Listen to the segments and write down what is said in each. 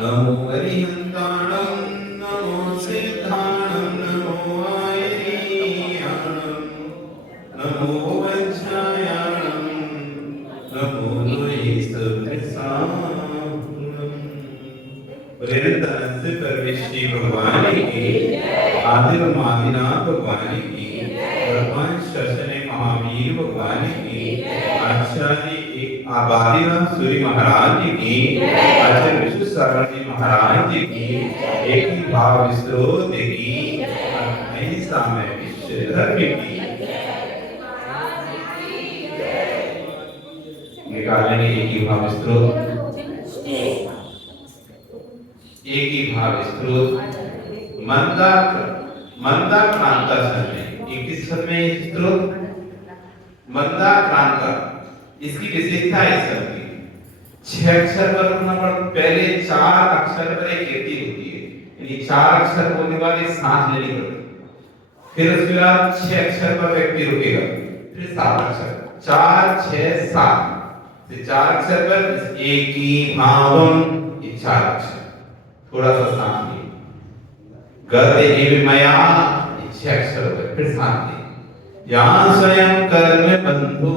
नमो अरिहन्ताणं नमो सिद्धाणं नमो आयरीयाणं नमो वज्रायाणं नमो लोहितवृषाणं। वृंदावन से परमेश्वरी भगवान की आदिव आदिनाथ भगवान की भगवान शशने महावीर भगवान की आचार्य आबादीनाथ सूर्य महाराज की आचार्य विश्व शरण जी महाराज की एक ही भाव विस्रोत की ऐसा में विश्व धर्म की निकालेंगे एक ही भाव विस्रोत मंदाक्रांता समय 21 में स्त्रोत मंदाक्रांता इसकी विशेषता है सब की 6 अक्षर पर होना पर पहले 4 अक्षर पर एक गति होती है यानी 4 अक्षर बोलने के बाद एक सांस लेनी पड़ती है फिर उसके बाद 6 अक्षर पर व्यक्ति रुकेगा फिर 7 अक्षर 4 6 7 से 4 अक्षर पर एक ही भावम ये 4 अक्षर थोड़ा सा सांस ले गते एव मया 6 अक्षर हो गए फिर सांस ले यहाँ स्वयं कर्म बंधु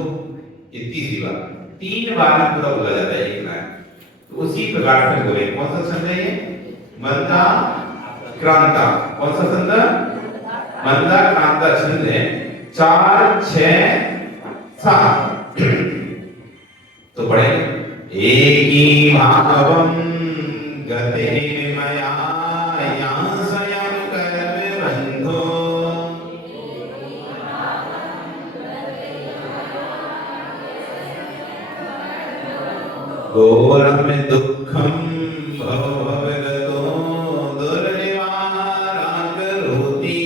इतनी सी बात 3 बार में पूरा बोला जाता है एक लाइन तो उसी प्रकार से बोले कौन सा छंद है ये मंदा क्रांता कौन सा छंद मंदा क्रांता छंद है 4 6 7 तो पढ़ेंगे एक ही भावम गते मया यहाँ स्वयं कर्म बंधो घोरम दुःखम भवभवगतो दुर्निवारण करोति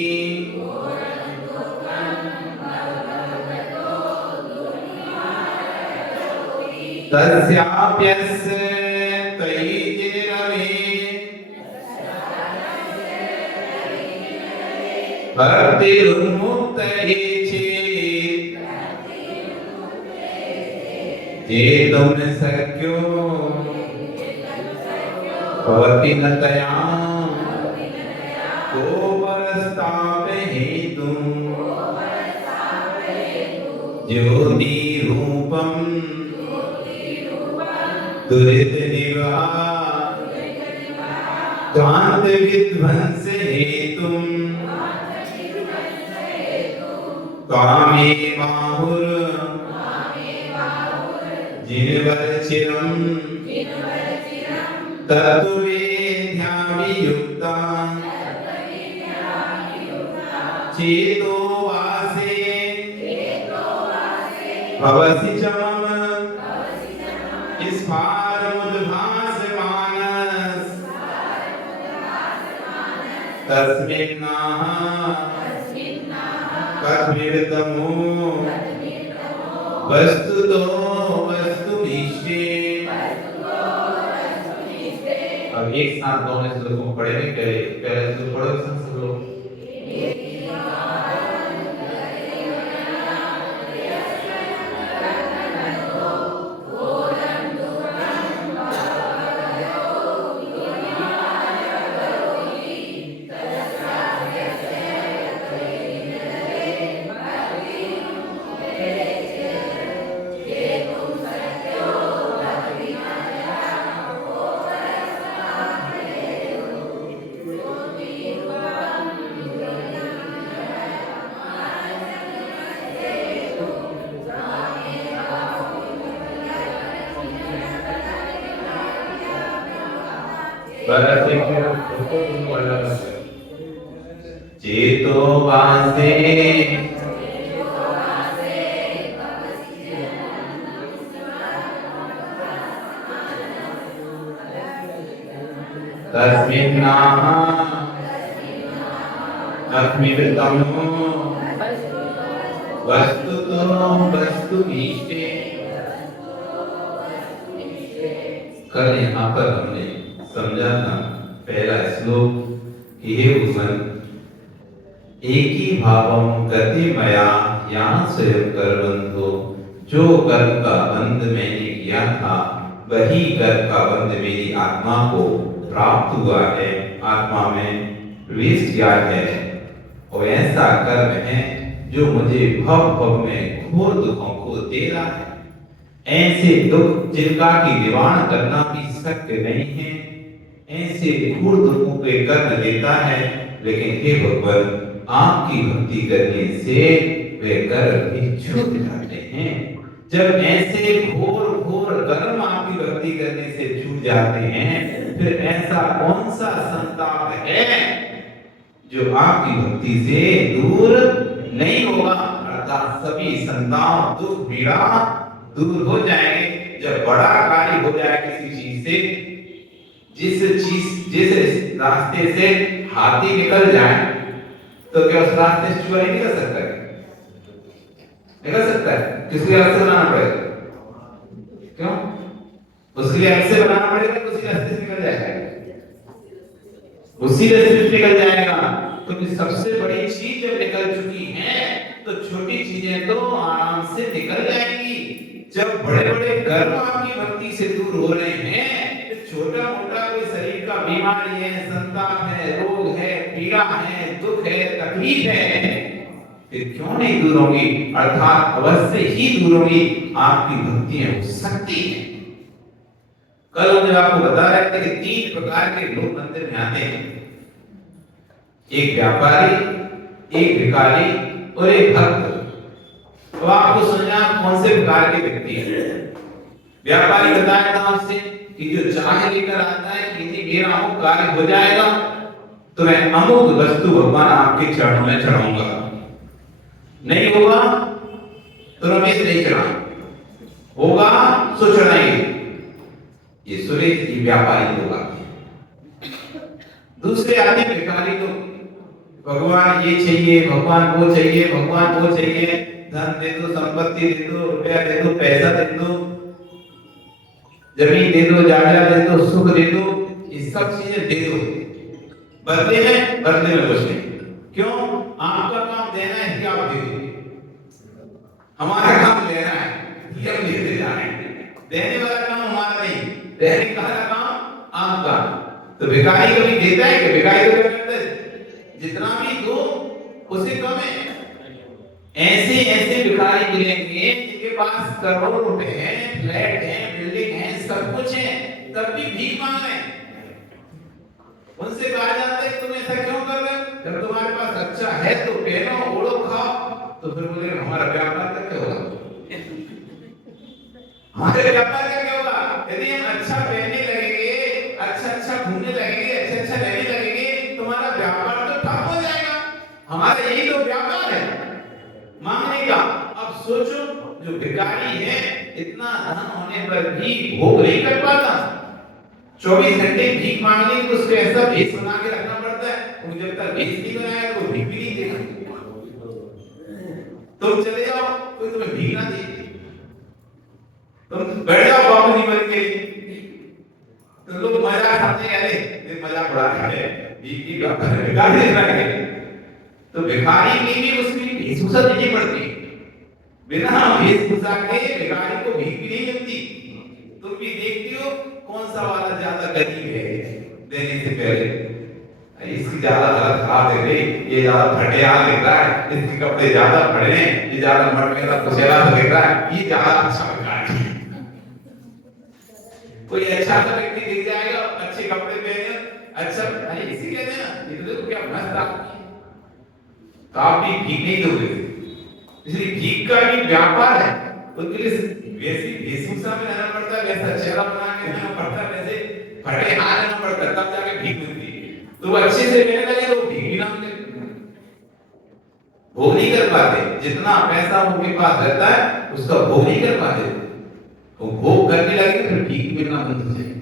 तस्याप्यस्य तैजिरवे भक्तिरुन्मुक्तये चेत् जेतुं न शक्यो भवति न तया को परस्तापे हेतुं ज्योति रूपं दुरित निवार कांत विध्वंस हेतुं कामे बाहुर जिनवरचिरं तत्त्ववेद्याभियुक्ता चेतो वासे भवसि च मम स्फारमुद्भासमानस् तस्मिन्नाह कथमिदतमो वस्तुतो वस्तुनिष्ठे। अब एक साथ दोनों श्लोकों को पढ़ेंगे पहले श्लोक पढ़ो सब लोग चेतो वासे तस्मिन्नाह कथमिदतमो वस्तुतो वस्तुनिष्ठे। कल यहाँ पर हमने समझा था पहला श्लोक कि हे भगवान एक ही भावम गति मया यहाँ स्वयं कर बंधो जो कर्म का बंध मैंने किया था वही कर्म का बंध मेरी आत्मा को प्राप्त हुआ है, आत्मा में प्रवेश किया है। और ऐसा कर्म है जो मुझे भव भव में घोर दुखों को दे रहा है। ऐसे दुख जिनका की निवारण करना भी शक्य नहीं है, ऐसे घोर दुखों के कर्म देता है। लेकिन हे भगवान, आपकी भक्ति करने से वे कर्म भी छूट जाते हैं। जब ऐसे घोर घोर कर्म आपकी भक्ति करने से छूट जाते हैं, फिर ऐसा कौन सा संताप है जो आपकी भक्ति से दूर नहीं होगा। अर्थात सभी संताप दुख पीड़ा दूर हो जाएंगे जब बड़ा कार्य हो जाए किसी चीज से। जिस रास्ते से हाथी निकल जाए तो क्या उस रास्ते से चूहा नहीं निकल सकता है? निकल सकता है। किसके रास्ते बनाना पड़ेगा? क्यों? उसके लिए अलग से बनाना पड़ेगा, उसी रास्ते से निकल जाएगा, उसी रास्ते से निकल जाएगा। क्योंकि सबसे बड़ी चीज जब निकल चुकी है तो छोटी चीजें तो आराम से निकल जाएंगी। जब बड़े बड़े कर्म आपकी भक्ति से दूर हो रहे हैं, तो छोटा मोटा कोई शरीर का बीमारी है, संताप है, रोग है, पीड़ा है, दुख है, तकलीफ है, फिर क्यों नहीं दूर होगी? अर्थात अवश्य ही दूर होगी। आपकी भक्ति है वो शक्ति है। कल हम जब आपको बता रहे थे कि 3 प्रकार के लोग मंदिर में आते हैं, एक व्यापारी, एक भिखारी और एक भक्त। तो आपको समझना कौन से प्रकार के व्यक्ति हैं। व्यापारी बताया था आपसे कि जो चाहे लेकर आता है कि मेरा अमुक कार्य हो जाएगा तो मैं अमुक वस्तु भगवान आपके चरणों में चढ़ाऊंगा, नहीं होगा तो रमेश नहीं चढ़ा, होगा तो चढ़ाएंगे। ये सुरेश जी व्यापारी लोग आते हैं। दूसरे आते हैं भिखारी लोग, भगवान ये चाहिए, भगवान वो चाहिए, भगवान वो चाहिए, धन दे दो, संपत्ति दे दो, रुपया दे दो, पैसा दे दो, जमीन दे दो, जायदाद दे दो, सुख दे दो, ये सब चीजें दे दो। बदले में कुछ नहीं। क्यों? आपका काम देना है कि आप दे दो, हमारा काम लेना है कि हम लेते जा रहे हैं। देने वाला काम हमारा नहीं, देने वाला काम आपका। तो भिखारी को भी देता है कि भिखारी को क्या करता है? जितना भी दो उसे कम है। ऐसे भिखारी मिलेंगे जिनके पास करोड़ों रुपए हैं, फ्लैट है, बिल्डिंग है, सब कुछ है, तब भी भीख मांग रहे हैं। उनसे कहा जाता है तुम ऐसा क्यों कर रहे हो? जब तुम्हारे पास अच्छा है तो पहनो, ओढ़ो, खाओ। तो फिर बोले हमारा व्यापार क्या होगा? हमारे व्यापार क्या होगा? यदि हम अच्छा पहनने लगेंगे, अच्छा घूमने लगेंगे, अच्छा रहने लगेंगे, तुम्हारा व्यापार तो ठप हो जाएगा। हमारा यही तो व्यापार है, मांगने का। अब सोचो, जो भिखारी है इतना धन होने पर भी भोग नहीं कर पाता, 24 घंटे भीख मांगने को उसको ऐसा भेष बना के रखना पड़ता है। वो जब तक भेष नहीं बनाया तो भीख भी नहीं देगा। तुम चले जाओ, कोई तुम्हें भीख ना दे, तुम बैठ जाओ बाबू जी बन के, तो लोग मजाक खाते हैं, अरे ये मजाक उड़ा रहे हैं, भीख की भिखारी देख रहे हैं। तो भिखारी की भी उसकी वेशभूषा देनी पड़ती है। बिना वेशभूषा के भिखारी को भीख भी नहीं मिलती। तुम भी देखती हो कौन सा वाला ज्यादा गरीब है देने से पहले, इसकी ज्यादा हालत खराब है भाई, ये ज्यादा फटिया दिख रहा है, इसके कपड़े ज्यादा फटे हैं, ये ज्यादा मटमेला कुचेला दिख रहा है, ये ज्यादा अच्छा भिखारी है। कोई अच्छा सा व्यक्ति दिख जाएगा, अच्छे कपड़े पहने, अच्छा, अरे इसी कहते हैं ना, ये देखो क्या मस्त आदमी, तो आप भी भीख नहीं दोगे। इसलिए भीख का भी व्यापार है, उनके लिए वैसी वेशभूषा में रहना पड़ता है, वैसा चेहरा बना के रहना पड़ता है, वैसे फटे हाथ रहना पड़ता है, तब जाके भीख मिलती है। तो वो अच्छे से रहने लगे तो भीख भी ना मिले, भोग नहीं कर पाते। जितना पैसा उनके पास रहता है उसका भोग नहीं कर पाते, वो भोग करने लगे फिर भीख मिलना बंद हो जाए।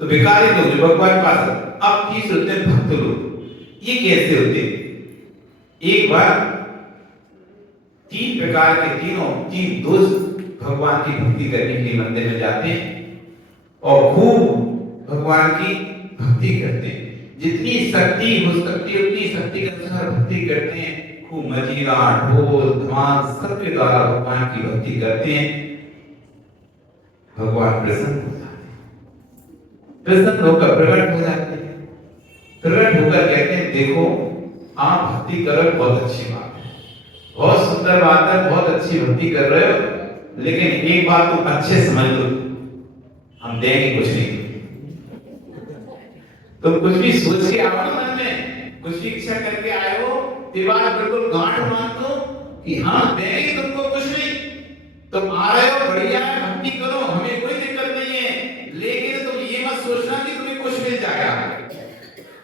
तो भिखारी लोग जो भगवान पास, अब तीस होते हैं भक्त लोग। ये कैसे होते? एक बार 3 प्रकार के तीन दोस्त भगवान की भक्ति करने के लिए मंदिर में जाते हैं और खूब भगवान की भक्ति करते हैं। जितनी शक्ति हो सकती है उतनी शक्ति के अनुसार भक्ति करते हैं। खूब मजीरा, ढोल, धमाल सबके द्वारा भगवान की भक्ति करते हैं। भगवान प्रसन्न हो जाते हैं, प्रसन्न होकर प्रकट हो जाते हैं। प्रकट होकर कहते हैं देखो आप भक्ति कर रहे हो, बहुत अच्छी बात है, बहुत सुंदर बात है, बहुत अच्छी भक्ति कर रहे हो, लेकिन एक बात तुम अच्छे समझ लो, हम देंगे कुछ नहीं। तुम कुछ भी सोच के आओ ना मन में, कुछ भी इच्छा करके आए हो, ये बात बिल्कुल गांठ मान दो कि हम देंगे तुमको कुछ नहीं। तुम आ रहे हो बढ़िया है, भक्ति करो, हमें कोई दिक्कत नहीं है, लेकिन तुम ये मत सोचना कि तुम्हें कुछ मिल जाएगा।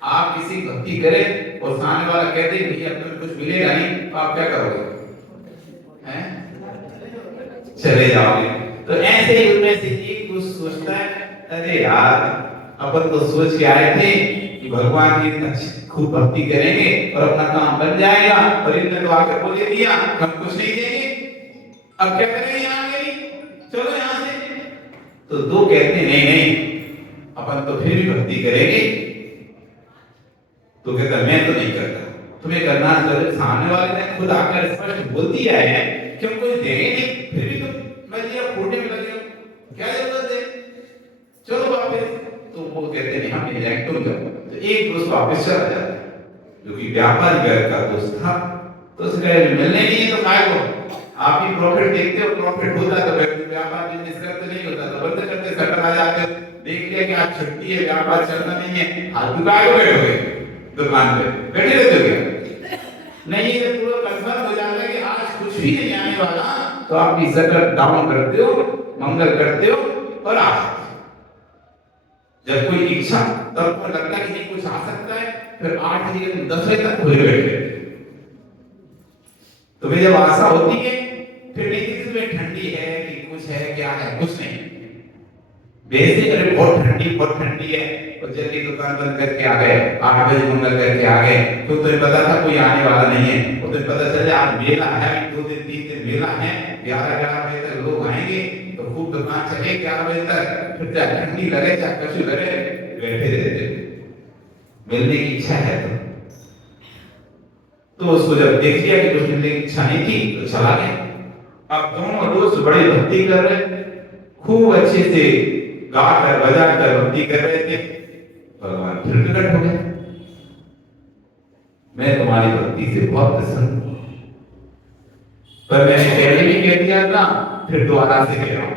आप किसी भक्ति करें और सामने वाला कहते भैया तुम्हें कुछ मिलेगा नहीं, तो आप क्या करोगे? हैं? चले जाओगे। तो ऐसे ही उनमें से एक कुछ सोचता है अरे यार अपन तो सोच के आए थे कि भगवान की खूब भक्ति करेंगे और अपना काम बन जाएगा, और इनने तो आकर बोले दिया हम कुछ नहीं देंगे, अब क्या करेंगे? यहाँ गई चलो यहाँ से। तो दो कहते नहीं नहीं अपन तो फिर भी भक्ति करेंगे। तो कहता मैं तो नहीं करता, तुम्हें करना चाहिए। सामने वाले ने खुद आकर स्पष्ट बोल दिया है कि हम कोई देंगे नहीं, फिर भी तुम मैं ये फूटने में लगे हो, क्या जरूरत है, चलो वापस। तो वो कहते नहीं हम नहीं जाएंगे, तुम जाओ। तो एक दोस्त वापस चला जाता है जो कि व्यापारी वर्ग का दोस्त था। तो उसने मिलने नहीं है तो काय को आप ही प्रॉफिट देखते हो, प्रॉफिट होता तो व्यापार बिजनेस करते, नहीं होता तो बंद करते, सटर आ जाते हो। देख लिया कि आज छुट्टी है, व्यापार चलना नहीं है, हाथ दुकान को बैठोगे दुकान पे बैठे रहते हो क्या? नहीं, ये पूरा कंफर्म हो जाता है कि आज कुछ भी नहीं आने वाला, तो आप शटर डाउन करते हो, मंगल करते हो और आ जाते हो। जब कोई इच्छा तब तो लगता है कि नहीं कुछ आ सकता है, फिर 8 बजे 10 बजे तक खुले बैठे। तो जब आशा होती है फिर नहीं किसी में ठंडी है कि कुछ है क्या है, कुछ नहीं, बेसिक अरे बहुत ठंडी है, और जल्दी दुकान बंद करके आ गए, 8 बजे मंगल करके आ गए। तो तुम्हें पता था कोई आने वाला नहीं है, और तुम्हें पता चले आज मेला है, 2 दिन 3 दिन मेला है, 11 बजे तक लोग आएंगे, तो खूब दुकान चले 11 बजे तक, फिर चाहे ठंडी लगे चाहे कछु लगे बैठे रहते। मिलने की इच्छा है तो उसको जब देख लिया कि कुछ मिलने की इच्छा नहीं थी तो चला गया। अब दोनों रोज बड़ी भक्ति कर रहे, खूब अच्छे से गा कर बजा कर भक्ति कर रहे थे। भगवान फिर प्रकट हो गए, मैं तुम्हारी भक्ति से बहुत प्रसन्न हूं, पर मैंने पहले भी कह दिया था, फिर दोबारा से कह रहा हूं,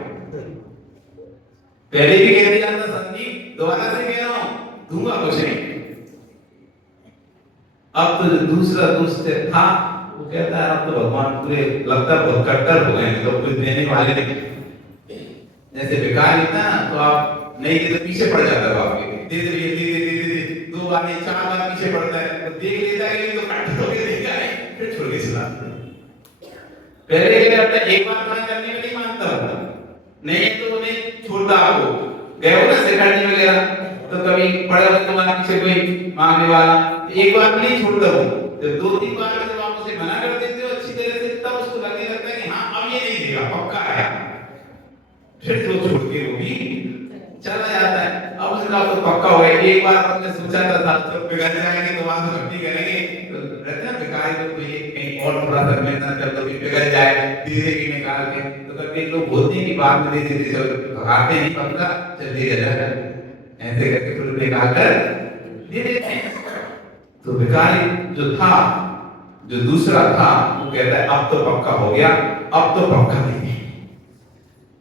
पहले भी कह दिया था संदीप, दोबारा से कह रहा हूं, दूंगा कुछ नहीं। अब तो जो दूसरा दोस्त था वो कहता है अब तो भगवान पूरे लगता है बहुत कट्टर हो गए, तो कुछ देने वाले नहीं। जैसे बेकार इतना तो आप नहीं दे तो पीछे पड़ जाता है आपके, दे दे 2 बार नहीं 4 बार पीछे पड़ता है, तो देख लेता है कि तो कट्टर हो गए, देगा है फिर छोड़ के चला। पहले क्या करता है, एक बार मना करने में नहीं मानता, नहीं तो वो नहीं छोड़ता। आपको गए हो ना सेकंड वगैरह, तो कभी पड़ा हुआ तुम्हारे पीछे कोई मांगने वाला, एक बार नहीं छोड़ता वो, तो 2-3 बार जब आप उसे मना कर देते हो अच्छी तरह से, तब उसको लगने लगता है कि हाँ अब ये नहीं देगा, पक्का है, फिर तो छोड़ के वो भी चला जाता है। अब उसका तो पक्का हो गया, एक बार हमने सोचा था तो बिगड़ जाएंगे तो वहां भक्ति करेंगे, तो रहते हैं बेकार तो ये कहीं और थोड़ा सा मेहनत कर दो कि बिगड़ जाए, धीरे की निकाल के। तो कभी लोग बोलते हैं कि बाद में दे देते, चलो भगाते नहीं, पक्का चल दे देता है, ऐसे करके फिर निकाल कर दे देते हैं। तो भिखारी जो था, जो दूसरा था, वो कहता है अब तो पक्का हो गया, अब तो पक्का नहीं है।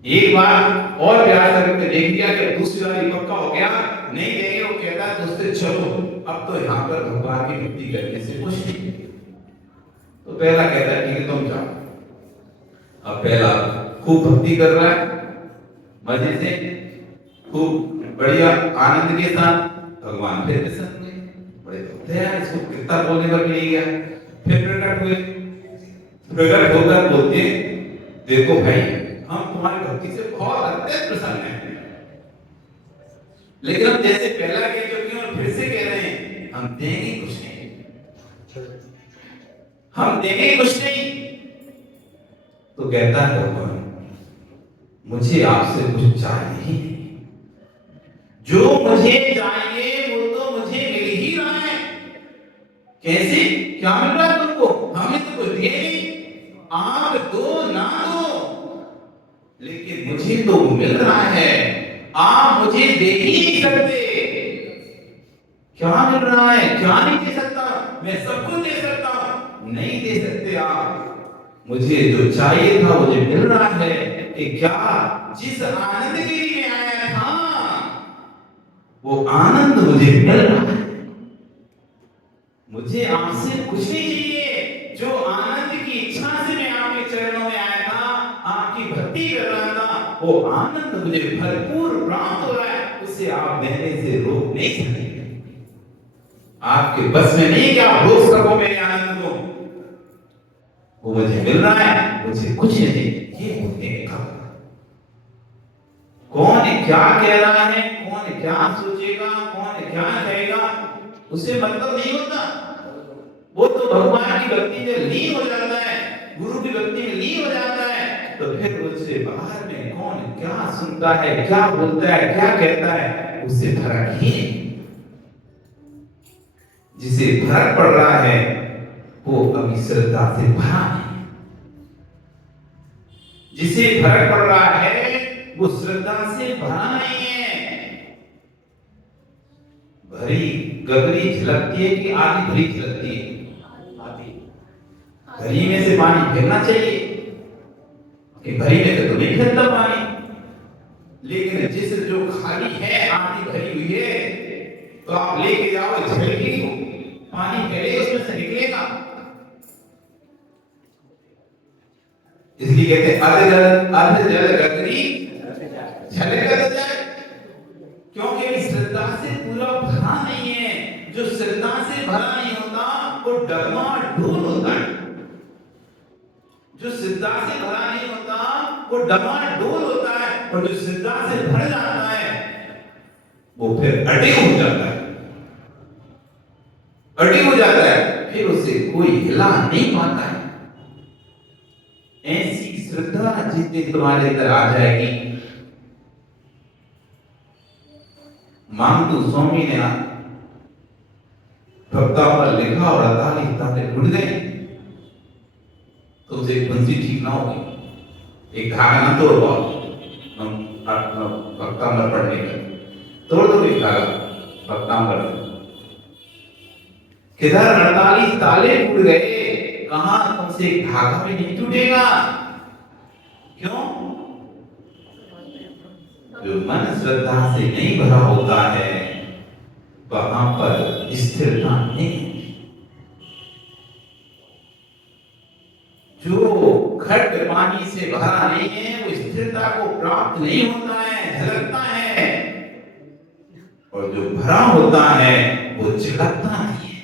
एक बार और प्यार करके देख लिया कि दूसरी बार पक्का हो गया, नहीं देंगे, वो कहता है दोस्त चलो अब तो यहाँ पर भगवान की भक्ति करने से कुछ नहीं। तो पहला कहता है ठीक है तुम जाओ। अब पहला खूब भक्ति कर रहा है, मजे से खूब बढ़िया आनंद के साथ। भगवान फिर प्रसन्न हुए, बड़े भक्त हैं, इसको कितना बोलने पर मिल गया। फिर प्रकट हुए, प्रकट होकर बोलते देखो भाई हम तुम्हारी भक्ति से बहुत अत्यंत प्रसन्न हैं, लेकिन हम जैसे पहला कह चुके हैं और फिर से कह रहे हैं हम देंगे कुछ नहीं, हम देंगे कुछ नहीं। तो कहता है भगवान मुझे आपसे कुछ चाहिए ही नहीं, जो मुझे चाहिए वो तो मुझे मिल ही रहा है। कैसे क्या मिल रहा है तुमको? हमें तो कुछ दिए नहीं, आप दो ना दो, लेकिन लेकिन मुझे तो मिल रहा है, आप मुझे दे ही नहीं सकते। क्या मिल रहा है, क्या नहीं दे सकता? मैं सब कुछ दे सकता हूं, नहीं दे सकते आप। मुझे जो चाहिए था मुझे मिल रहा है कि क्या जिस आनंद के लिए मैं आया था वो आनंद मुझे मिल रहा है। मुझे आपसे कुछ नहीं चाहिए। जो आनंद की इच्छा से मैं आपके चरणों में आया था, आपकी भक्ति कर रहा था, वो आनंद मुझे भरपूर प्राप्त हो रहा है। उसे आप देने से रोक नहीं सकते। आपके बस में नहीं कि आप रोक सको मेरे आनंद को। वो मुझे मिल रहा है, मुझे कुछ नहीं। ये होते हैं खबर। कौन क्या कह रहा है, कौन क्या सोचेगा, कौन क्या कहेगा, उससे मतलब नहीं होता। वो तो भगवान की भक्ति में लीन हो जाता है, गुरु की भक्ति में लीन हो जाता है, तो फिर उससे बाहर में कौन क्या सुनता है, क्या बोलता है, क्या कहता है, उससे फर्क ही नहीं। जिसे फर्क पड़ रहा है वो अभी श्रद्धा से भरा नहीं। जिसे फर्क पड़ रहा है वो श्रद्धा से भरा नहीं है। भरी गगरी झलकती है कि आधी भरी झलकती है? भरी में से पानी फेंकना चाहिए कि भरी में से तो नहीं फेंकता पानी। लेकिन जिस जो खाली है, आधी भरी हुई है, तो आप लेके जाओ, झलकी पानी फैले, उसमें से निकलेगा। इसलिए कहते हैं अर्ध जल गगरी झलकत जाए, क्योंकि श्रद्धा से पूरा भरा नहीं है। जो श्रद्धा से भरा नहीं होता वो डमाडोल होता है। जो श्रद्धा से भरा नहीं होता वो डमाडोल होता है, और जो श्रद्धा से भर जाता है वो फिर अड़े हो जाता है। अड़े हो जाता है, फिर उसे कोई हिला नहीं पाता है। ऐसी श्रद्धा जिस दिन तुम्हारे अंदर आ जाएगी। मांगतू स्वामी ने भक्ता पर लिखा और 48 तारे टूट गए, तो उसे बंसी ठीक ना होगी। एक धागा ना तोड़ पाओ, भक्तांबर पढ़ने का तोड़ दो एक धागा भक्तांबर। किधर 48 ताले टूट गए, कहां तुमसे एक धागा भी नहीं टूटेगा। क्यों? जो मन श्रद्धा से नहीं भरा होता है वहां पर स्थिरता नहीं। जो घट पानी से भरा नहीं है वो स्थिरता को प्राप्त नहीं होता है, झलकता है। और जो भरा होता है वो झलकता नहीं है।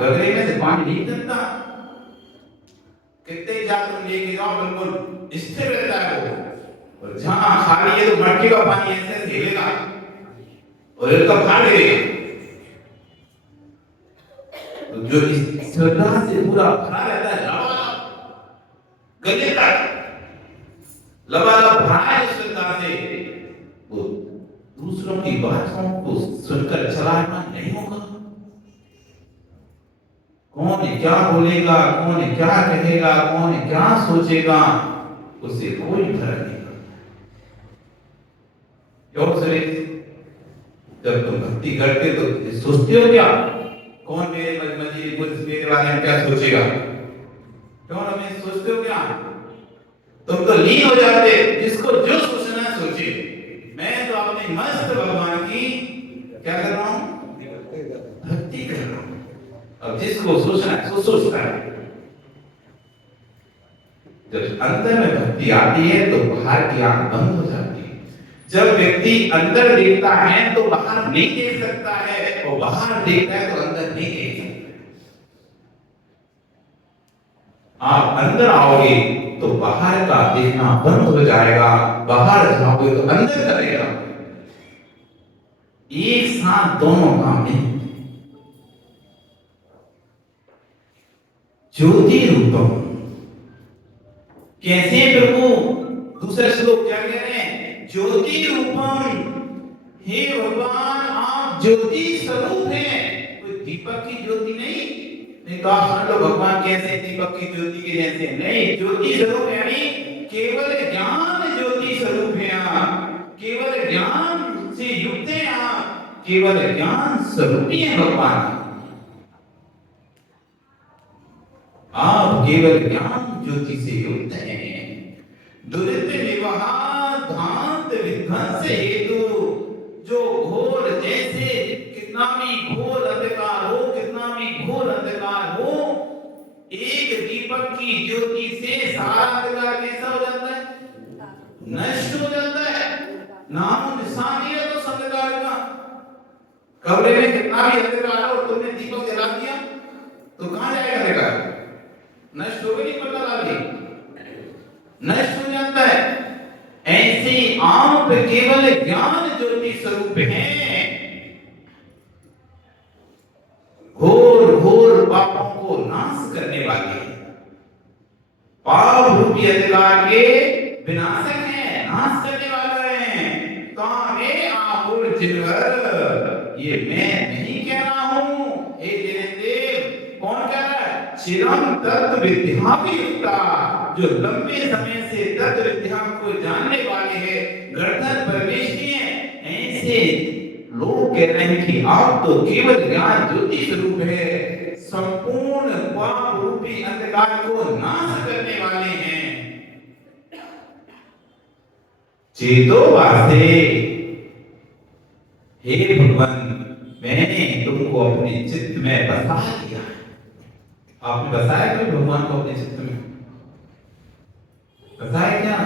गगरे में से पानी नहीं निकलता। कितने जाकर लेके जाओ बिल्कुल स्थिर रहता है वो, और जहां खाली है तो मटके का पानी ऐसे हिलेगा और इसका फाड़ देगा। तो जो इस श्रद्धा से पूरा भरा रहता है, गले तक लबालब भरा है श्रद्धा से, वो दूसरों की बातों को सुनकर चलाना नहीं होगा। कौन क्या बोलेगा, कौन क्या कहेगा, कौन क्या सोचेगा, उसे कोई फर्क नहीं पड़ता। क्यों सुरेश? जब तुम भक्ति करते तो सोचते हो क्या कौन मेरे मेरे बारे में क्या सोचेगा? क्यों रमेश सोचते हो क्या? तुम तो लीन हो जाते, जिसको जो सोचना है सोचे। मैं तो अपने मस्त भगवान की क्या कर रहा हूं? भक्ति कर रहा हूं। अब जिसको सोचना है सो सोचता है। जब अंदर में भक्ति आती है तो बाहर की आंख बंद हो जाती है। जब व्यक्ति अंदर देखता है तो बाहर नहीं देख सकता है, और बाहर देखता है तो अंदर नहीं देख सकता। आप अंदर आओगे तो बाहर का देखना बंद हो जाएगा, बाहर जाओगे तो अंदर करेगा। एक साथ दोनों काम नहीं। ज्योति रूपम, कैसे प्रभु? दूसरा श्लोक क्या कह रहे हैं? ज्योति रूपम, हे भगवान आप ज्योति स्वरूप हैं। कोई दीपक की ज्योति नहीं नहीं तो आप समझ लो भगवान कैसे दीपक की ज्योति के जैसे नहीं, ज्योति स्वरूप यानी केवल ज्ञान ज्योति स्वरूप है यहाँ, केवल ज्ञान से युक्त है यहाँ, केवल ज्ञान स्वरूप ही है भगवान। आप केवल ज्ञान ज्योति से युक्त हैं। दुरित निवहा धांत विध्वंस हेतु, जो घोर जैसे कितना भी घोर अंधकार हो, कितना भी घोर अंधकार हो, एक दीपक की ज्योति से सारा अंधकार कैसा हो जाता है? नष्ट हो जाता है। नाम निशान नहीं है तो अंधकार का। कमरे में कितना भी अंधकार हो, तुमने दीपक जला दिया तो कहां जाएगा अंधकार? नष्ट हो गई, पता लगा, नष्ट हो जाता है। ऐसे आप केवल ज्ञान ज्योति स्वरूप हैं, घोर घोर पापों को नाश करने वाले, पाप रूपी अंधकार के विनाशक हैं, नाश करने वाले हैं। तामे आहुर जिनवर, ये मैं नहीं कह रहा हूं, हे देव। कौन कह रहा है? चिरम तत्व विद्या युक्ता, जो लंबे समय से तत्व विद्या को जानने वाले हैं, गर्दन परमेश्वरी हैं। ऐसे लोग कह रहे हैं कि आप तो केवल ज्ञान ज्योति स्वरूप है, संपूर्ण पाप रूपी अंधकार को नाश करने वाले हैं। चेतो वासे, हे भगवान, मैंने तुमको अपने चित्त में बसा दिया। आपने बसाया क्या भगवान को अपने चित्त में? बसाया क्या?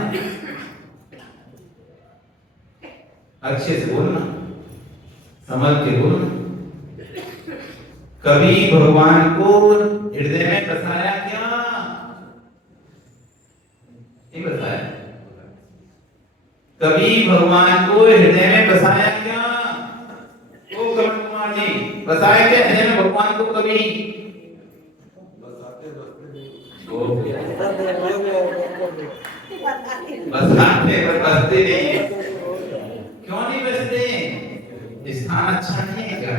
अच्छे से बोलना, समझ के बोलना। कभी भगवान को हृदय में बसाया क्या? नहीं बसाया। कभी भगवान को हृदय में बसाया क्या? ओ कमल कुमार जी, बसाया क्या हृदय में भगवान को? कभी बसाते बसते नहीं। क्यों नहीं बसते? स्थान अच्छा नहीं है क्या?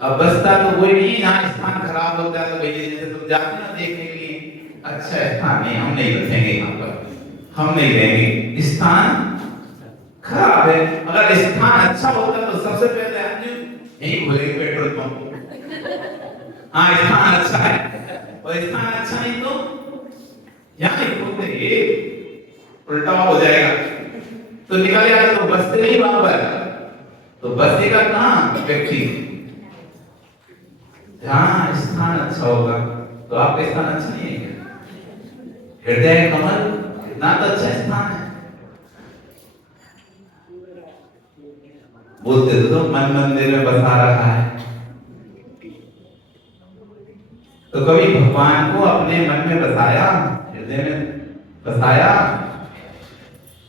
अब बसता तो कोई नहीं, जहाँ स्थान खराब होता है तो भैया जैसे तुम जाते ना देखने के लिए, अच्छा स्थान नहीं, हम नहीं बसेंगे यहाँ पर, हम नहीं रहेंगे, स्थान खराब है। अगर स्थान अच्छा होता तो सबसे पहले यही खोलेंगे पेट्रोल पंप। हाँ स्थान अच्छा है, और स्थान अच्छा नहीं तो यहाँ नहीं खोलते, उल्टा हो जाएगा। तो निकल जाए तो बसते नहीं वहां पर, तो बसेगा कहाँ व्यक्ति? जहाँ स्थान अच्छा होगा। तो आपका स्थान अच्छा नहीं है? हृदय कमल कितना तो अच्छा स्थान है। बोलते तो मन मंदिर में बसा रहा है। तो कभी भगवान को अपने मन में बसाया, हृदय में बसाया?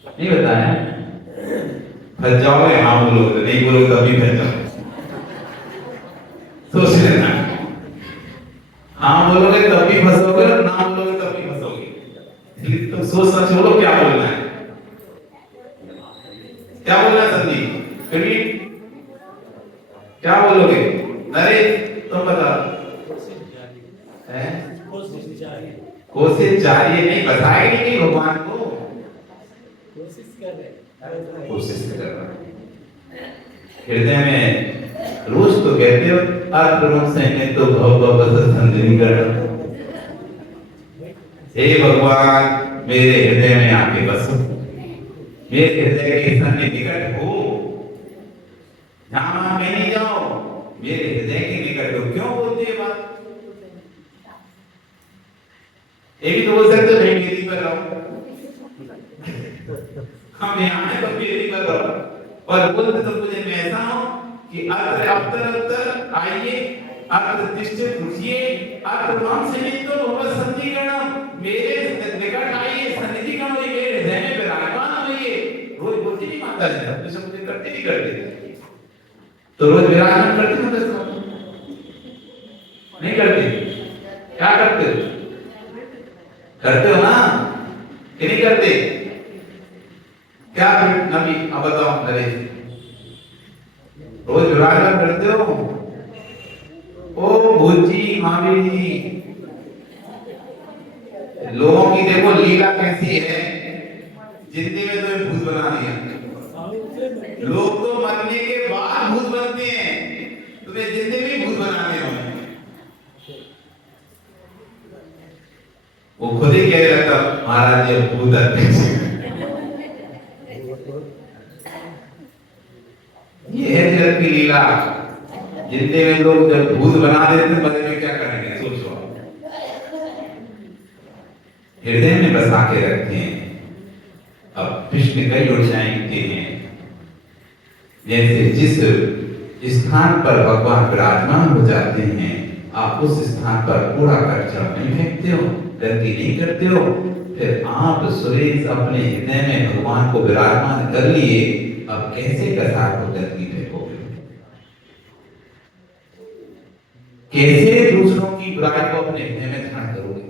नहीं बताया। फंस जाओगे, हाँ बोलोगे, नहीं बोलोगे तभी फंस जाओगे। सोच लेना, हाँ बोलोगे तभी फंसोगे, और ना बोलोगे तभी फंसोगे। तुम सोच समझ बोलो क्या बोलना है, क्या बोलना है संदीप? कभी क्या बोलोगे? अरे तुम बता। कोशिश जारी है, नहीं बताएगी नहीं भगवान को, कोशिश कर रहे। हृदय में रोज तो कहते हो आक्रमण से तो भव संजनी कर। हे भगवान, मेरे हृदय में आके बसो, मेरे हृदय के सामने निकट हो, जहां मैं नहीं जाओ, मेरे हृदय के निकट हो। क्यों बोलते हैं बात? ये भी तो बोल सकते नहीं मेरी पर रहो, हम यहाँ है तो मेरी पर रहो, और बोलते तो मुझे मैं ऐसा हूं कि अत्र अवतर अवतर आइए, अत्र तिष्ठित रुचिए, अत्र माम सन्निधो भव सन्निगणम, मेरे निकट आइए, सन्निधि गण होइए, मेरे हृदय में विराजमान होइए। रोज बोलती नहीं माता जी, अब तो मुझे करते नहीं करते, तो रोज विराजमान करते हो? नहीं करते? क्या करते हो? करते हो ना कि नहीं करते? क्या नबी अब बताओ, नरेश रोज विराजमान करते हो? भूजी महावीर जी, लोगों की देखो लीला कैसी है, जिंदगी में तो भूत बना दिया। लोग तो मरने के बाद भूत बनते हैं, तुम्हें जिंदगी में भूत बनाने होंगे। वो खुद ही कह रहा था महाराज ये भूत ये है जगत की लीला। जिंदगी में लोग जब भूत बना देते मरने में क्या करेंगे सोचो। हृदय में बसा के रखते हैं। अब कृष्ण कई योजनाएं की हैं, जैसे जिस स्थान पर भगवान विराजमान हो जाते हैं आप उस स्थान पर कूड़ा कचरा नहीं फेंकते हो, गंदगी नहीं करते हो। फिर आप सुरेश अपने हृदय में भगवान को विराजमान कर लिए, अब कैसे कसार को गंदगी फेंकोगे? कैसे दूसरों की बुराई को अपने हृदय में धारण करोगे?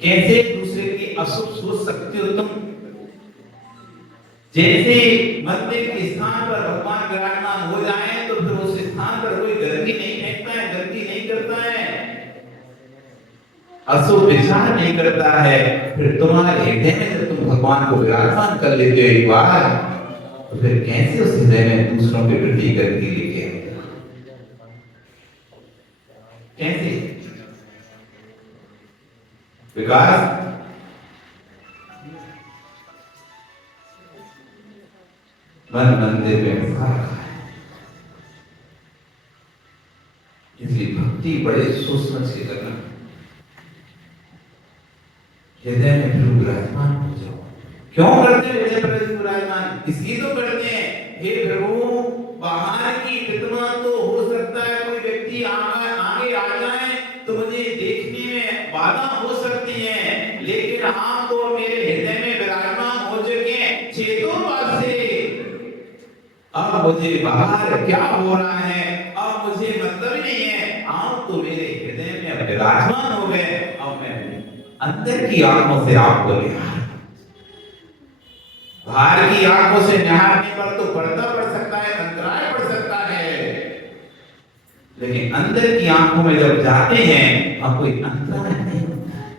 कैसे दूसरे की अशुभ सोच सकते हो तुम? जैसे मंदिर के स्थान पर भगवान विराजमान हो जाए तो फिर उस स्थान पर कोई गंदगी नहीं फेंकता है, गंदगी नहीं करता है, अशुभ विचार नहीं करता है। फिर तुम्हारे हृदय में जब तुम भगवान को विराजमान कर लेते हो एक बार, तो फिर कैसे उस हृदय में दूसरों के प्रति गंदगी लेके आएगा? कैसे? विकास मन मंदिर में बसा रखा है, इसलिए भक्ति बड़े सोच समझ के करना। हृदय में प्रभु विराजमान हो जाओ। क्यों करते हैं हृदय में विराजमान? इसलिए तो करते हैं, हे प्रभु बाहर की प्रतिमा तो हो सकता है कोई व्यक्ति आगे आ जाए तो मुझे देखने में बाधा हो सकती है, लेकिन आप तो मेरे हृदय में विराजमान हो चुके हैं चेतों से। अब मुझे बाहर क्या हो रहा है अब मुझे मतलब ही नहीं है, आप तो मेरे हृदय में विराजमान हो गए। अब मैं अंदर की आंखों से आपको निहार, बाहर की आंखों से निहारने पर तो पर्दा पड़ सकता है, अंतराय पड़ सकता है, लेकिन अंदर की आंखों में जब जाते हैं वहां कोई अंतराय नहीं होता है,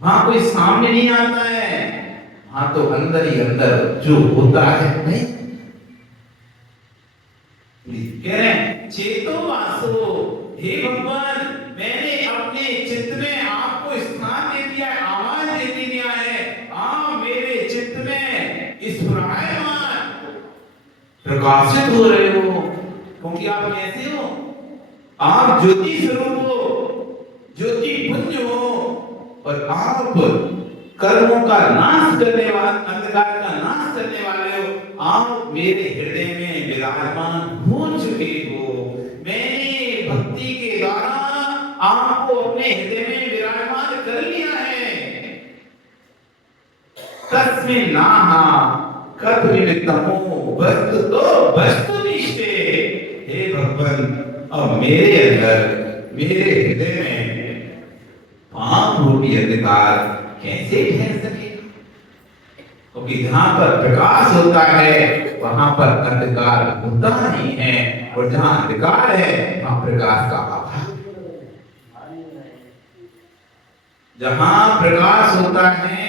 वहां कोई सामने नहीं आता है, वहां तो अंदर ही अंदर जो होता है नहीं। कह रहे हैं चेतो वासो, हे भगवान मैंने अपने चित्त में आपको स्थान दे दिया है, आवाज दे दिया है, आप मेरे चित्त में स्फुरायमान प्रकाशित हो रहे हो। क्योंकि आप कैसे हो? आप ज्योति स्वरूप हो, ज्योति पुंज हो, और आप कर्मों का नाश करने वाले, अंधकार का नाश करने वाले हो। आप मेरे हृदय में विराजमान हो चुके हो। मैंने भक्ति के द्वारा आपको अपने हृदय में विराजमान कर लिया है। तस्मिन् नाहा कथमितमो वस्तु तो वस्तुनिष्ठे। हे भगवान अब मेरे अंदर, मेरे हृदय में पाप रूपी अंधकार कैसे ठहर सकेगा? क्योंकि जहां पर प्रकाश होता है वहां पर अंधकार होता नहीं है, और जहां अंधकार है वहां प्रकाश का अभाव। जहां प्रकाश होता है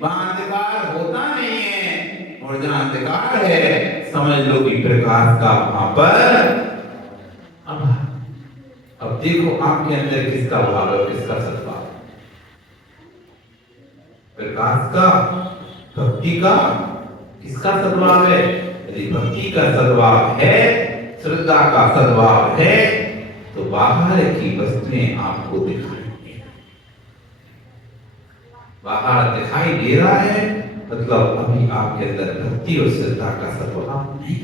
वहां अंधकार होता नहीं है, और जहां अंधकार है समझ लो कि प्रकाश का वहां पर अभाव। अब देखो आपके अंदर किसका भाव है, किसका सद्भाव? प्रकाश का, भक्ति का, किसका सद्भाव है? यदि भक्ति का सद्भाव है, श्रद्धा का सद्भाव है, तो बाहर की वस्तुएं आपको दिखाई दे, बाहर दिखाई दे रहा है, मतलब अभी आपके अंदर भक्ति और श्रद्धा का सद्भाव नहीं।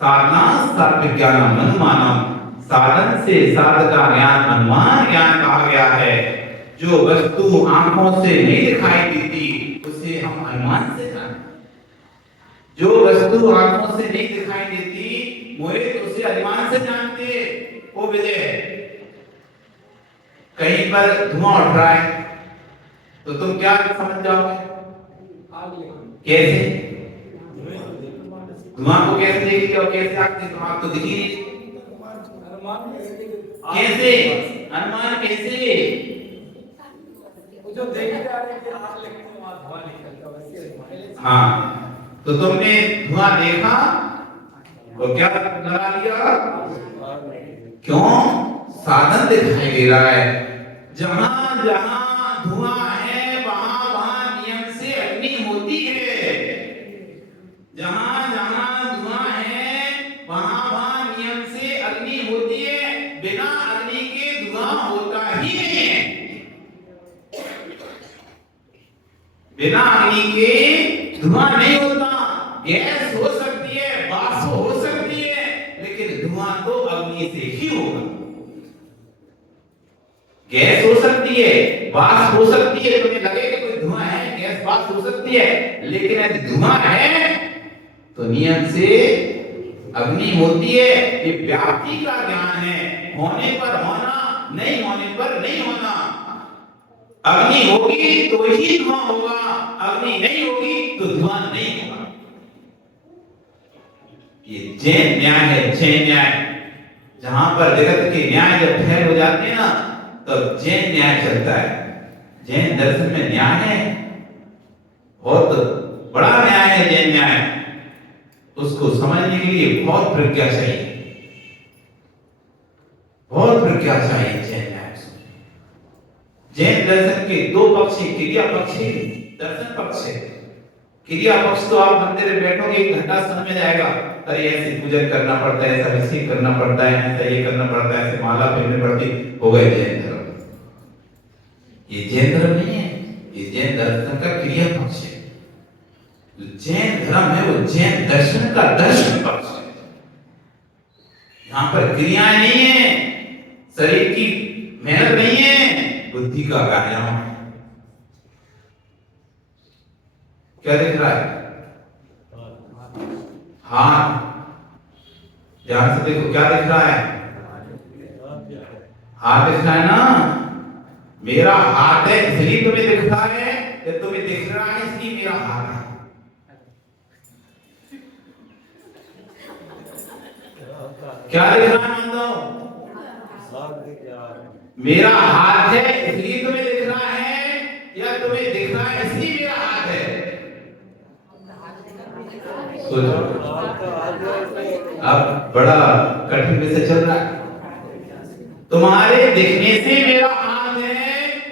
साधना सात्विक ज्ञान अनुमानम, साधन से साधका ज्ञान अनुमान ज्ञान कहा गया है। जो वस्तु आंखों से नहीं दिखाई देती उसे हम अनुमान से जानते। जो वस्तु आंखों से नहीं दिखाई देती मोहित उसे अनुमान से जानते। ओ विजय, कहीं पर धुआं उठ रहा है तो तुम क्या समझ जाओगे? कैसे? धुआं को कैसे देखिए और कैसे आप तो दिखी नहीं? कैसे अनुमान कैसे? जो देख रहा है कि आग लगती है वहां धुआं निकलता है। हाँ, तो तुमने धुआं देखा तो क्या लगा लिया? क्यों? साधन दिखाई दे रहा है। जहां जहां धुआं है वहां वहां नियम से अग्नि होती है। जहां जहां धुआं है वहां वहां नियम से अग्नि होती है। बिना अग्नि के धुआं होता ही नहीं है। बिना अग्नि के धुआं नहीं होता। गैस हो सकती है, वाष्प हो सकती है, लेकिन धुआं तो अग्नि से ही होगा। गैस हो सकती है, वाष्प हो सकती है, तुम्हें लगे कि कोई धुआं है, गैस वाष्प हो सकती है, लेकिन यदि धुआं है तो नियम से अग्नि होती है। ये व्याप्ति का ज्ञान है। होने पर होना, नहीं होने पर नहीं होना। अग्नि होगी तो ही धुआं होगा, अग्नि नहीं होगी तो धुआं नहीं होगा। ये जैन न्याय है, जैन न्याय। जहां पर जगत के न्याय जब फेल हो जाते हैं ना, तब जैन न्याय चलता है। जैन दर्शन में न्याय है, बहुत बड़ा न्याय है जैन न्याय। उसको समझने के लिए बहुत प्रज्ञा चाहिए, बहुत प्रज्ञा चाहिए जैन न्याय। जैन दर्शन के दो पक्ष हैं, क्रिया पक्ष है, दर्शन पक्ष है। क्रिया पक्ष तो आप मंदिर में बैठोगे 1 घंटा समझ में जाएगा, अरे ऐसे पूजन करना पड़ता है, ऐसा ऐसे करना पड़ता है, ऐसा ये करना पड़ता है, ऐसे माला पहननी पड़ती, हो गए जैन धर्म। ये जैन धर्म नहीं है, ये जैन दर्शन का क्रिया पक्ष है। जो जैन धर्म है वो जैन दर्शन का दर्शन पक्ष है। यहाँ पर क्रियाएं नहीं है, शरीर की मेहनत नहीं है, बुद्धि का व्यायाम है। क्या दिख रहा है? हाथ। ध्यान से देखो, क्या दिख रहा है? हाथ दिख रहा है ना? मेरा हाथ है इसलिए तुम्हें दिख रहा है, या तुम्हें दिख रहा है इसलिए मेरा हाथ है? क्या दिख रहा है? बताओ। मेरा हाथ है इसलिए तुम्हें दिख रहा है, या तुम्हें दिख रहा है इसलिए मेरा हाथ है? सोचो। अब बड़ा कठिन विषय चल रहा है। तुम्हारे दिखने से मेरा हाथ है,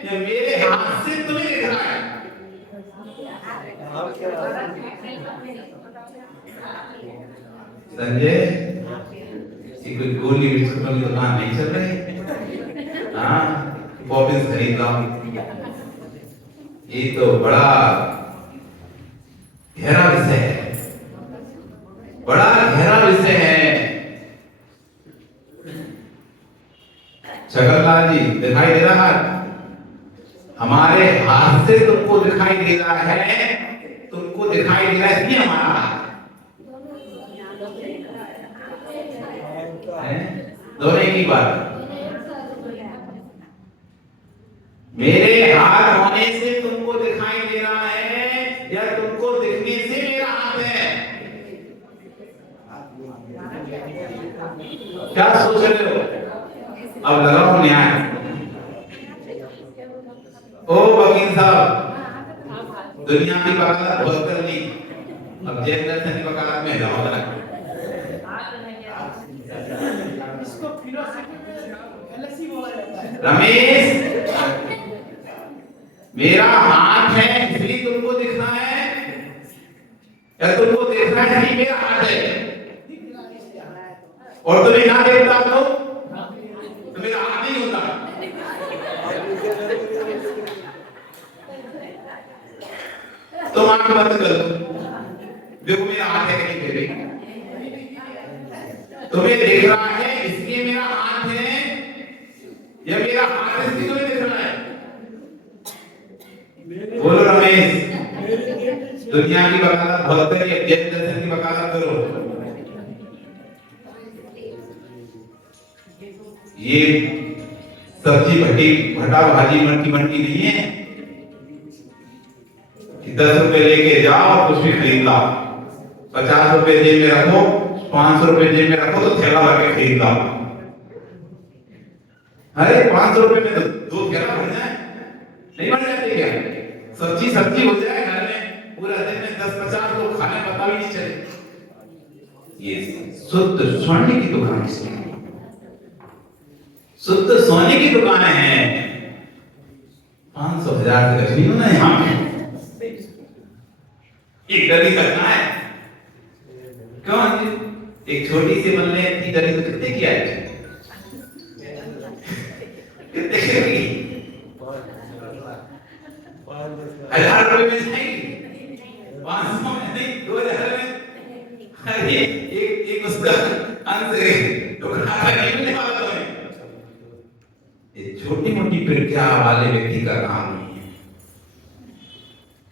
या मेरे हाथ से तुम्हें दिख रहा है? संजय, कोई गोली बिस्कुट की दुकान नहीं चल रही? हाँ, पॉपिंस खरीद लो। ये तो बड़ा गहरा विषय है, बड़ा गहरा विषय है। शकरलाल जी, दिखाई दे रहा है? हमारे हाथ से तुमको दिखाई दे रहा है, तुमको दिखाई दे रहा है इसलिए हमारा हाथ है। दोनों एक ही बात। मेरे हाथ होने से तुमको दिखाई दे रहा है, या तुमको दिखने से मेरा हाथ है? क्या सोच रहे हो? अब लगाओ न्याय। ओ वकील साहब, दुनिया की वकालत बहुत कर ली, अब जैन दर्शन की वकालत में जाओ जरा। रमेश, मेरा हाथ है इसलिए तुमको दिख रहा है, या तुमको दिख रहा है इसलिए मेरा हाथ है? और तुम्हें ना देखता तो मेरा हाथ नहीं होता। तुम आंख बंद कर दो, देखो मेरा हाथ है कि नहीं? तुम्हें दिख रहा है इसलिए मेरा हाथ है, या मेरा हाथ इसलिए तुम्हें दिख रहा है? बोलो रमेश, दुनिया की वकालत बहुत करी, जैन दर्शन की वकालत करो। ये सब्जी भटा भाजी मंडी नहीं है कि 10 रुपए लेके जाओ कुछ भी खरीद लो, 50 रुपए जेब में रखो, 500 रुपए जेब में रखो तो थैला भर के खरीद लो। अरे 500 रुपए में तो 2 थैला भर जाए, नहीं भर जाते क्या? सब्जी सब्जी हो जाए घर में, पूरा दिन में 10-50 लोग खाने पता भी नहीं चले। ये शुद्ध सोने की दुकान है, शुद्ध सोने की दुकानें हैं। 500,000 से कुछ नहीं होना यहाँ पे। एक गली करना है क्यों? एक छोटी सी बनने की गली तो कितने की आएगी? कितने की? 1,000 रुपए में जाएगी, 500 में नहीं, 2,000 में। अरे एक उसका अंत तो खाता नहीं मिलने वाला तो है। ये छोटी मोटी प्रज्ञा वाले व्यक्ति का काम नहीं है।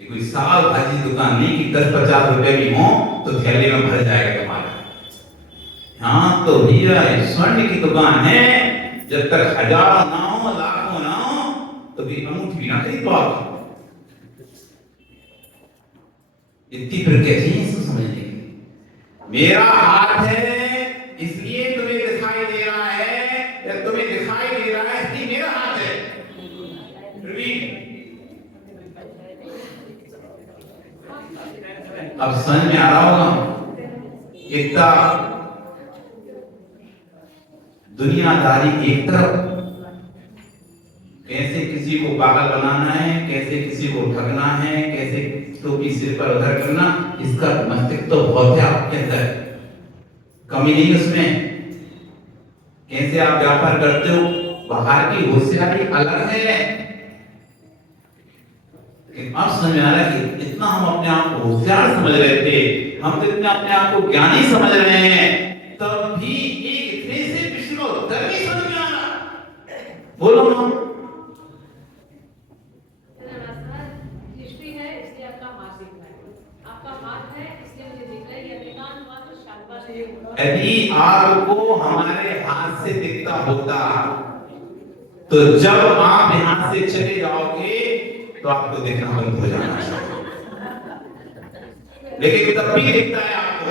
ये कोई साल भाजी दुकान नहीं कि 10-50 रुपए भी हो तो थैले में भर जाएगा तुम्हारा। यहाँ तो भैया स्वर्ण की दुकान है, जब तक हजारों ना हो, लाखों ना हो, तो भी अंगूठी भी ना खरीद पाओ। इतनी प्रज्ञा चाहिए इसको समझने की। मेरा हाथ है इसलिए तुम्हें दिखाई दे रहा है, या तुम्हें दिखाई दे रहा है इसलिए मेरा हाथ है। अब समझ में आ रहा होगा एकता दुनियादारी एक तरफ, कैसे किसी को पागल बनाना है, कैसे किसी को ठगना है, कैसे टोपी सिर पर उधर करना, इसका मस्तिष्क तो बहुत है आपके अंदर, कमी नहीं उसमें। कैसे आप व्यापार करते हो, बाहर की होशियारी अलग है। अब समझ में आ रहा है कि इतना हम अपने आप को होशियार समझ रहे थे, हम तो इतना अपने आप को ज्ञानी समझ रहे हैं, तब भी एक इतने से विष्णु धर्मी समझ में आ रहा। बोलो ना। यदि आपको हमारे हाथ से दिखता होता तो जब आप यहां से चले जाओगे तो आपको देखना बंद हो जाना चाहिए, लेकिन तब भी दिखता है आपको।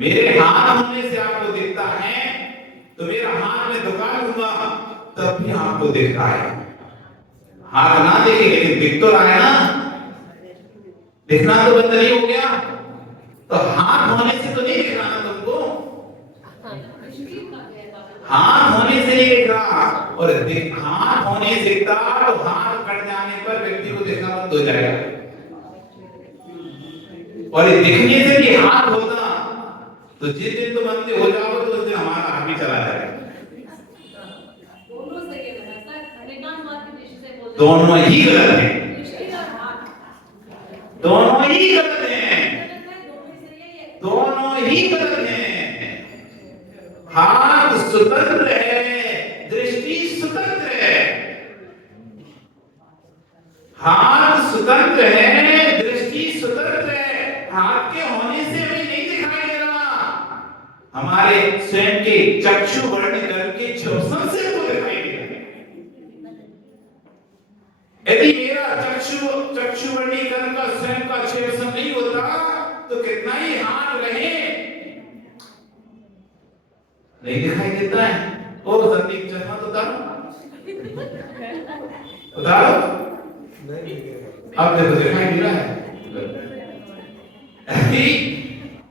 मेरे हाथ होने से आपको दिखता है, तो मेरा हाथ में दुकान लूंगा तब भी आपको दिख रहा है। हाथ ना देखे लेकिन दिख तो रहा है ना, दिखना तो बंद नहीं हो गया। तो हाथ होने से तो नहीं दिख रहा ना तुमको, हाथ होने से नहीं दिख रहा। और हाथ होने से दिखता तो हाथ कट जाने पर व्यक्ति को देखना बंद हो जाएगा, और ये दिखने से भी हाथ होता तो जिस दिन तुम अंधे हो जाओगे तो उस दिन हमारा हाथ भी चला जाएगा। दोनों ही गलत है, दोनों ही गलत है, दोनों ही गलत है। हाथ स्वतंत्र है, दृष्टि स्वतंत्र है। हाथ स्वतंत्र है, दृष्टि स्वतंत्र है। हाथ के होने से हमें नहीं दिखाई दे रहा, हमारे स्वयं के चक्षु वर्ण करके चौसन से वो दिखाई दे रहा है। यदि मेरा चक्षु वर्णीकरण का स्वयं का चौसन नहीं होता तो कितना ही हाथ रहे नहीं दिखाई देता है। ओ संदीप चश्मा तो उतारो, उतारो, अब देखो दिखाई दे रहा है।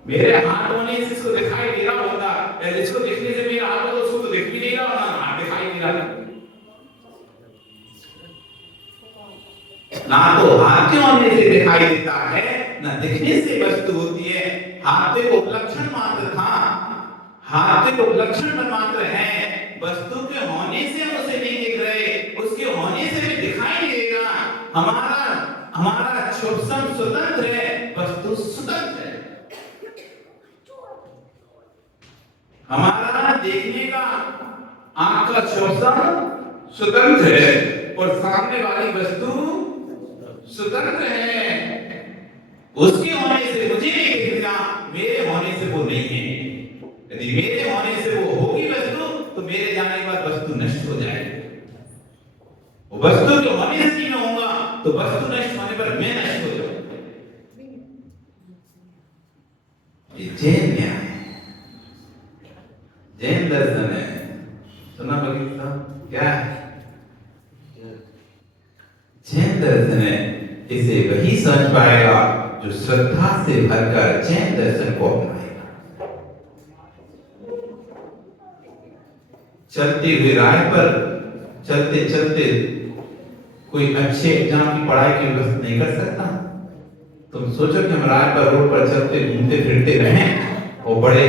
मेरे हाथ होने से इसको दिखाई दे रहा होता, या जिसको दिखने से मेरा हाथ हो तो उसको तो दिख भी नहीं रहा होता, हाथ दिखाई दे रहा। ना तो हाथ के होने से दिखाई देता है, ना दिखने से वस्तु होती है। हाथ एक उपलक्षण मात्र था, हाथ एक उपलक्षण मात्र है, वस्तु के होने से हम उसे नहीं दिख रहे, उसके होने से भी दिखाई नहीं देगा। हमारा चौसन स्वतंत्र है, वस्तु स्वतंत्र है। हमारा देखने का आंख का चौसन स्वतंत्र है और सामने वाली वस्तु स्वतंत्र है। उसके होने से मुझे नहीं दिखेगा, मेरे होने से वो नहीं है। यदि मेरे होने से वो होगी वस्तु तो मेरे जाने के बाद वस्तु नष्ट हो जाएगी। वो वस्तु के होने से मैं होगा तो वस्तु नष्ट होने पर मैं नष्ट हो जाऊंगा। ये जैन न्याय है, जैन दर्शन है। जैन दर्शन है, इसे वही समझ पाएगा जो श्रद्धा से भरकर जैन दर्शन को अपनाएगा। चलते हुए राह पर चलते चलते कोई अच्छे एग्जाम की पढ़ाई की व्यवस्था नहीं कर सकता। तुम सोचो कि हम राह पर रोड पर चलते घूमते फिरते रहें और बड़े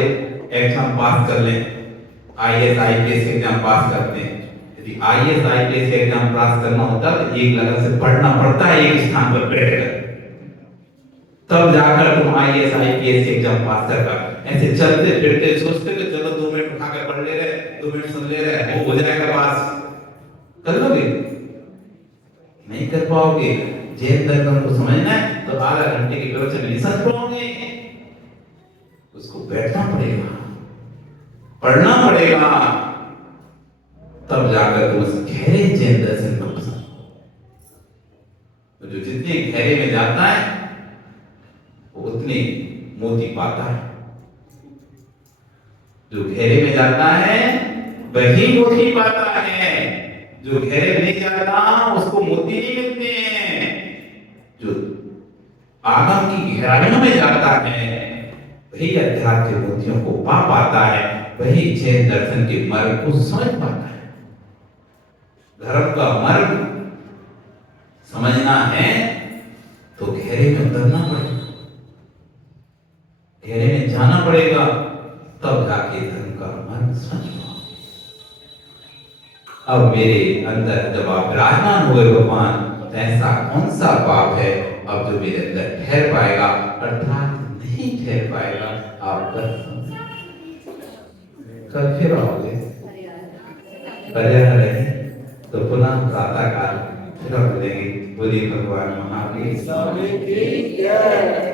एग्जाम पास कर लें, आईएएस आईपीएस एग्जाम पास करते हैं। यदि आईएएस आईपीएस एग्जाम पास करना होता तो एक लगन से पढ़ना पड़ता है एक स्थान पर बैठकर, तब जाकर तुम आईएएस आईपीएस एग्जाम पास कर पाओगे। ऐसे चलते फिरते सोचते कि चलो 2 मिनट उठाकर पढ़ ले रहे, 2 मिनट सुन ले रहे, वो हो जाएगा पास, कर लोगे? नहीं कर पाओगे। जैन दर्शन को समझना है तो आधा घंटे के प्रवचन नहीं समझ पाओगे, उसको बैठना पड़ेगा, पढ़ना पड़ेगा, तब जाकर तुम उस गहरे जैन दर्शन को समझ। तो जो जितने गहरे में जाता है वो उतने मोती पाता है, जो गहरे में जाता है वही मोती पाता है, जो गहरे नहीं जाता उसको मोती नहीं मिलते हैं। जो आगम की गहराइयों में जाता है वही अध्यात्म के मोतियों को पा पाता है, वही जैन दर्शन के मार्ग को समझ पाता है। धर्म का मार्ग समझना है तो गहरे में उतरना पड़ेगा, गहरे में जाना पड़ेगा, तब जाके धर्म का मार्ग समझ पाओगे। अब मेरे अंदर जब आप विराजमान हुए भगवान, तो ऐसा कौन सा पाप है अब जो मेरे अंदर ठहर पाएगा, अर्थात नहीं ठहर पाएगा। आप कल फिर आओगे, पर्याय रहे तो पुनः प्रातः काल फिर मिलेंगे। बोलिए भगवान महावीर स्वामी की जय।